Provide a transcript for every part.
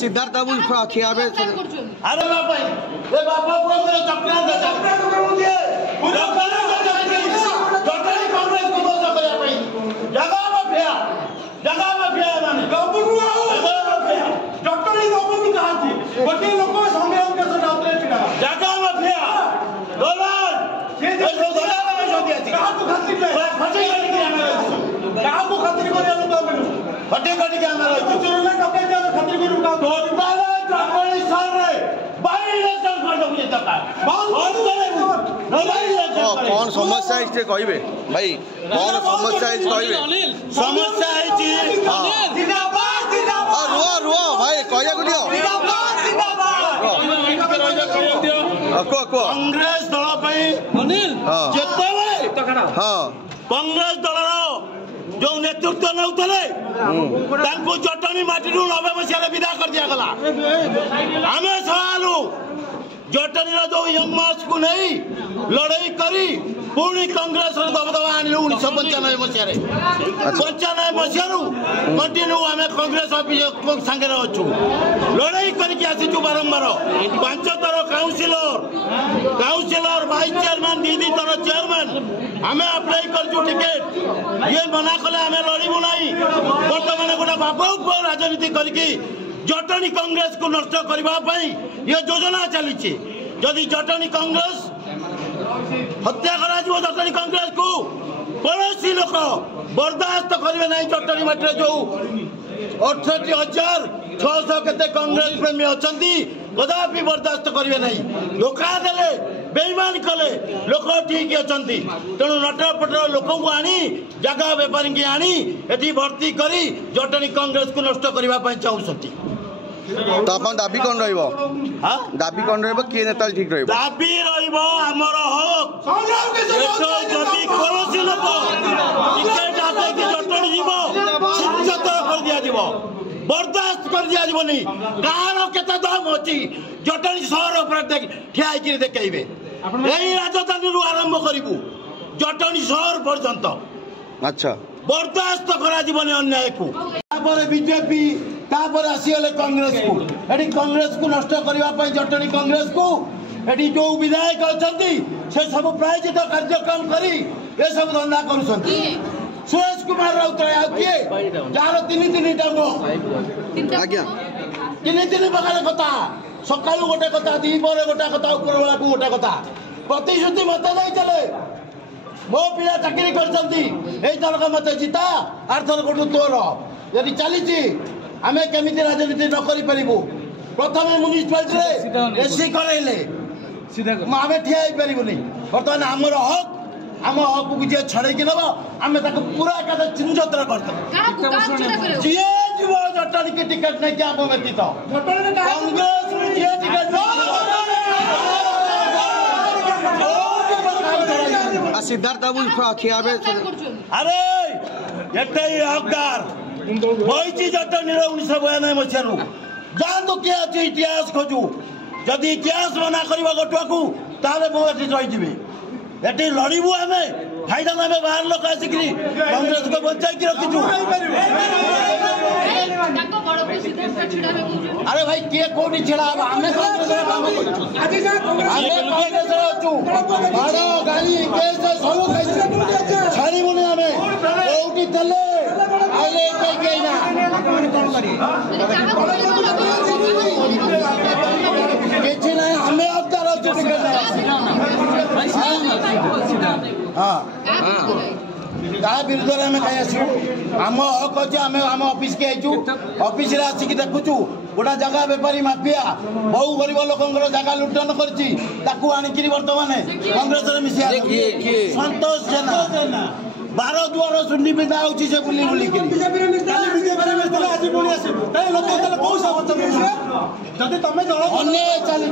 सिद्धार्थ बाबू खिया अरे बापा ये बापा पूरा चक्रांत जटणी कांग्रेस को बंद करने जगह माफिया माने जटणी गबरू कहा गोटे लोक संग्राम के जगह माफिया डॉलर कौन समस्या है कहे भाई कौन समस्या है कहे समस्या रुआ रुआ भाई कह कांग्रेस दल कांग्रेस दल जो नेतृत्व नौले जटणी माटी 90 मसीह विदा कर दिगला आम सवालू जटणी जो यंग मार्च को नहीं लड़ाई करी पुणी कांग्रेस दबदबा आनलु 1995 मसीह 95 मसीह कंटिन्यू आम कांग्रेस सांगे अच्छु लड़ाई करके आसीचु बारंबार 5 थर काउंसिलर वाइस चेयरमैन दीदी थर चेयरमैन आम अप्लाई करचु टिकेट ये मना कले आम लड़बू ना बर्तमान गोटे बाबू राजनीति करके जटणी कांग्रेस को नष्ट करने ये योजना चली जदि जटणी कांग्रेस हत्या करा जटणी कांग्रेस को पड़ोसी लोक बर्दाश्त करेंगे ना जटणी माटी जो 68,600 केते कांग्रेस प्रेमी अच्छा कदापि बर्दाश्त करेंगे ना धोखा देले बेईमान कले लोक ठीक अच्छा तेणु नटर पटर लोक को आनी जगह बेपारी की आनी एटी भर्ती करी जटणी कांग्रेस को नष्ट करने चाहती तो आप दाबी कौन रहिबो दाबी कौन रहिबो के नेता ठीक रहिबो दाबी रहिबो हमर हक जदि कौनसी लोक टिकेट आते कि जटणी जीवो शिक्षित कर दिया जीवो बर्दाश्त कर दिया जीवनी कार केते दम अछि जटणी शहर ऊपर ठिया कि देखैबे एही राजधानी रु आरंभ करिबु जटणी शहर पर्यंत अच्छा बर्दाश्त करा जीवनी अन्याय को बीजेपी आसीगले कांग्रेस को एटी कांग्रेस को नष्ट करने जटणी कांग्रेस को एटी जो विधायक अच्छा से सब प्रायोजित कार्यक्रम करी ये सब धंदा कर सुरेश कुमार राउतराय किए जार 3 टांग आज्ञा 3 प्रकार कथा सका गोटे कथा दीपर गोटे कथा ऊपर बेला को गोटे कथा प्रतिश्रुति मत नहीं चले मो पिला चाकरी कर मत जिता आर थर को तोर यदि चली आम केमी राजनीति न कर प्रथम म्यूनिसिपालिटी एसी करले आम ठिया पारूनी बर्तमान आमर हक आम हक को जी छड़े नब आम पूरा चिन्हत्र कर जी जीव जटणी की टिकेट नहीं कि आम व्यतीत कांग्रेस सिद्धार्थ बाबू खिया अरे एटे हकदार बही जटणी 1992 मसीह जातु किए अच्छे इतिहास खोजु जदि इतिहास मना करवा गटुआ को ताले मुझे रही ये लड़बू आम फाइनल आम बाहर लोक आसिक कांग्रेस को बचाई रखीचु अरे भाई किए कौटी छिड़ा आम गाड़ी सब छाड़बुनि आम कौटी देले किसी ना आम अवतार विरुद्ध आम कहीं आसू आम हक अच्छे आम ऑफिस के आईचु ऑफिस आसिक देखुचु गोटा जगह बेपारी माफिया बहु गरीब लोक जगह लुटन कर बर्तमान कांग्रेस मिसा संतोष जेना 12 दुआर सुंडी पिंधा होची से बुली बुली के आज पुणी आसी लोक जदि तुम अन्य चली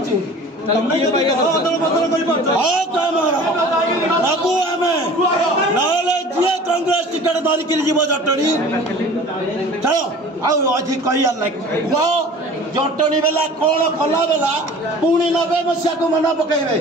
बाबू आम ना कांग्रेस टिकेट धरिक जीव जटणी चलो अधिक कही जटणी बेला कौन कला बेला पुणी 90 मसीहा को मन पकड़े